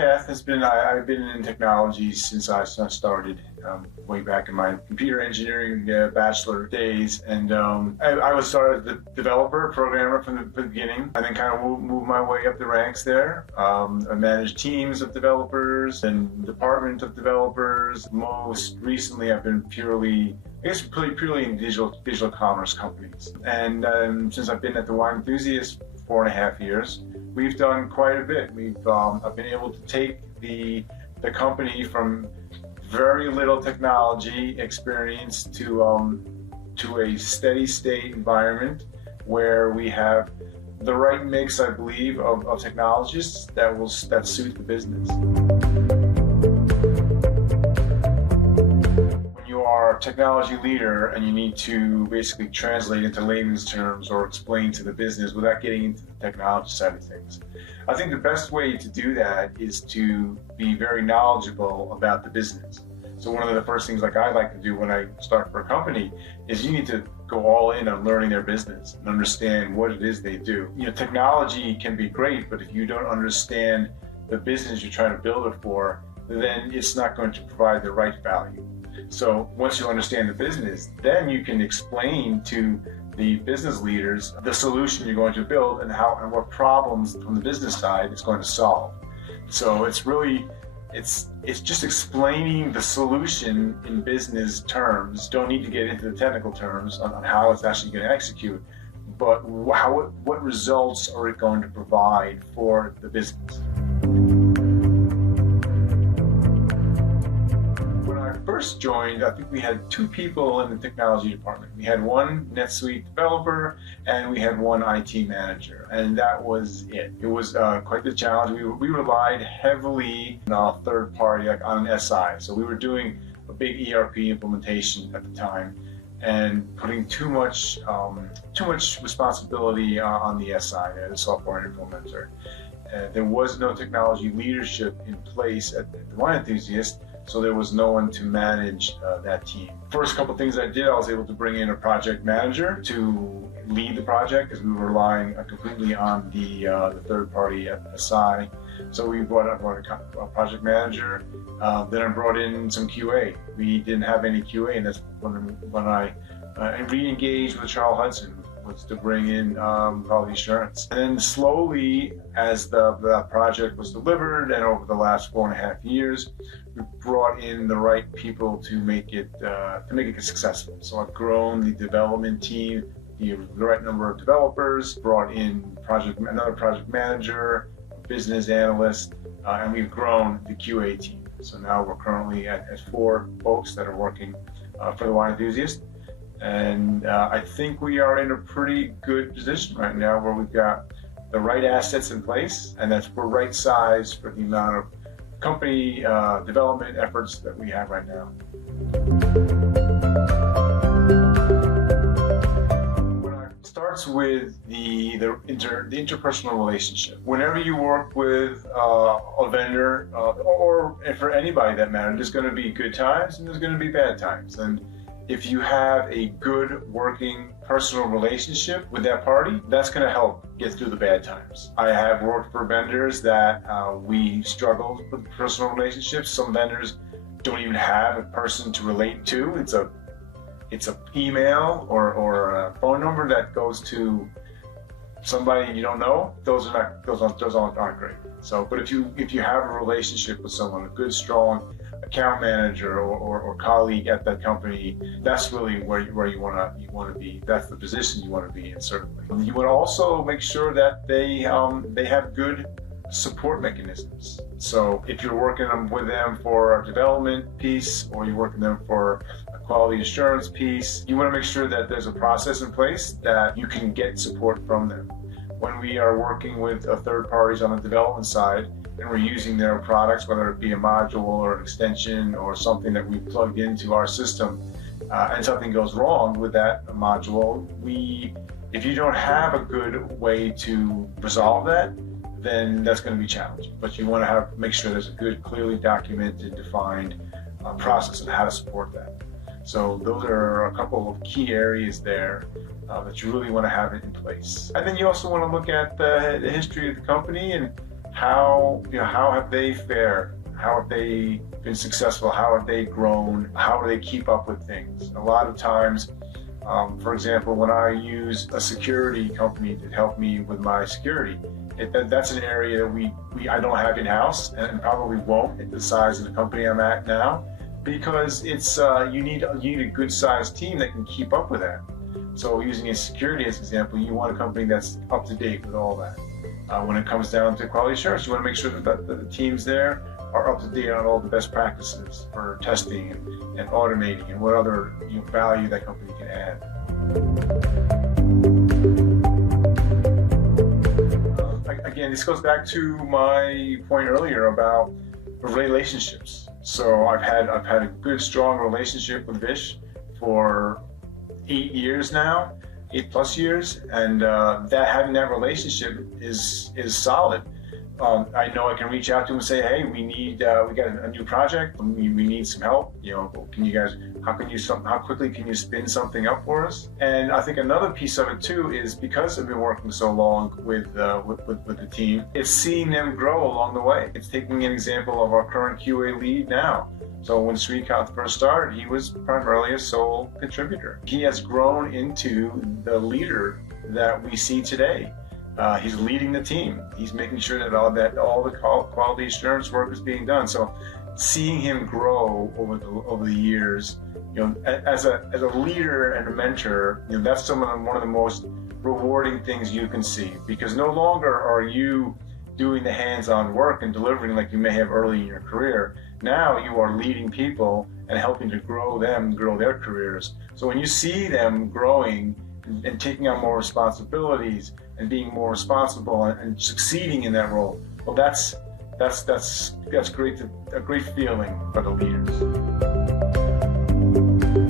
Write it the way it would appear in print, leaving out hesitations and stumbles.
path has been, I've been in technology since I started way back in my computer engineering bachelor days. And I was started as a developer, programmer from the beginning, and then kind of moved my way up the ranks there. I managed teams of developers and department of developers. Most recently, I've been purely in digital commerce companies. And since I've been at the Wine Enthusiast 4.5 years, we've done quite a bit. I've been able to take the company from very little technology experience to a steady state environment where we have the right mix, I believe, of technologists that suit the business. Are a technology leader and you need to basically translate into layman's terms or explain to the business without getting into the technology side of things. I think the best way to do that is to be very knowledgeable about the business. So one of the first things I like to do when I start for a company is you need to go all in on learning their business and understand what it is they do. Technology can be great, but if you don't understand the business you're trying to build it for, then it's not going to provide the right value. So once you understand the business, then you can explain to the business leaders the solution you're going to build and what problems from the business side it's going to solve. So it's just explaining the solution in business terms. Don't need to get into the technical terms on how it's actually going to execute, but what results are it going to provide for the business. First joined, I think we had 2 people in the technology department. We had one NetSuite developer and we had one IT manager, and that was it. It was quite the challenge. We relied heavily on a third party, like on an SI. So we were doing a big ERP implementation at the time and putting too much responsibility on the SI, the software implementer. There was no technology leadership in place at the Wine Enthusiast, so there was no one to manage that team. First couple things I did, I was able to bring in a project manager to lead the project because we were relying completely on the third-party SI. So we brought a project manager. Then I brought in some QA. We didn't have any QA, and that's when I re-engaged with Charles Hudson, was to bring in quality assurance. And then slowly, as the project was delivered, and over the last 4.5 years, we brought in the right people to make it successful. So I've grown the development team, the right number of developers, brought in another project manager, a business analyst, and we've grown the QA team. So now we're currently at 4 folks that are working for the Wine Enthusiast. And I think we are in a pretty good position right now where we've got the right assets in place, and we're right size for the amount of company development efforts that we have right now. It starts with the interpersonal relationship. Whenever you work with a vendor, or for anybody that matters, there's going to be good times and there's going to be bad times. And if you have a good working personal relationship with that party, that's going to help get through the bad times. I have worked for vendors that we struggled with personal relationships. Some vendors don't even have a person to relate to. It's a email or a phone number that goes to somebody you don't know. Those aren't great. So, but if you have a relationship with someone, a good, strong account manager or colleague at that company, that's really where you want to be. That's the position you want to be in, certainly. You want to also make sure that they have good support mechanisms. So if you're working with them for a development piece or you're working them for a quality assurance piece, you want to make sure that there's a process in place that you can get support from them. When we are working with third parties on the development side and we're using their products, whether it be a module or an extension or something that we plugged into our system, and something goes wrong with that module, if you don't have a good way to resolve that, then that's going to be challenging. But you want to make sure there's a good, clearly documented, defined process on how to support that. So those are a couple of key areas there that you really want to have it in place. And then you also want to look at the history of the company and how have they fared? How have they been successful? How have they grown? How do they keep up with things? A lot of times, for example, when I use a security company to help me with my security, that's an area that I don't have in-house and probably won't at the size of the company I'm at now, because it's you need a good-sized team that can keep up with that. So using a security as an example, you want a company that's up to date with all that. When it comes down to quality assurance, you want to make sure that the teams there are up to date on all the best practices for testing and automating and what other value that company can add. Again, this goes back to my point earlier about relationships. So I've had a good, strong relationship with Vish for 8 years now, 8+ years, and having that relationship is solid. I know I can reach out to him and say, hey, we got a new project. We need some help. Can you guys? How quickly can you spin something up for us? And I think another piece of it too is because I've been working so long with the team, it's seeing them grow along the way. It's taking an example of our current QA lead now. So when Srikanth first started, he was primarily a sole contributor. He has grown into the leader that we see today. He's leading the team. He's making sure that all the quality assurance work is being done. So seeing him grow over the years, as a leader and a mentor, that's one of the most rewarding things you can see, because no longer are you doing the hands-on work and delivering like you may have early in your career. Now you are leading people and helping to grow their careers. So when you see them growing and taking on more responsibilities and being more responsible and succeeding in that role, well, that's great. A great feeling for the leaders.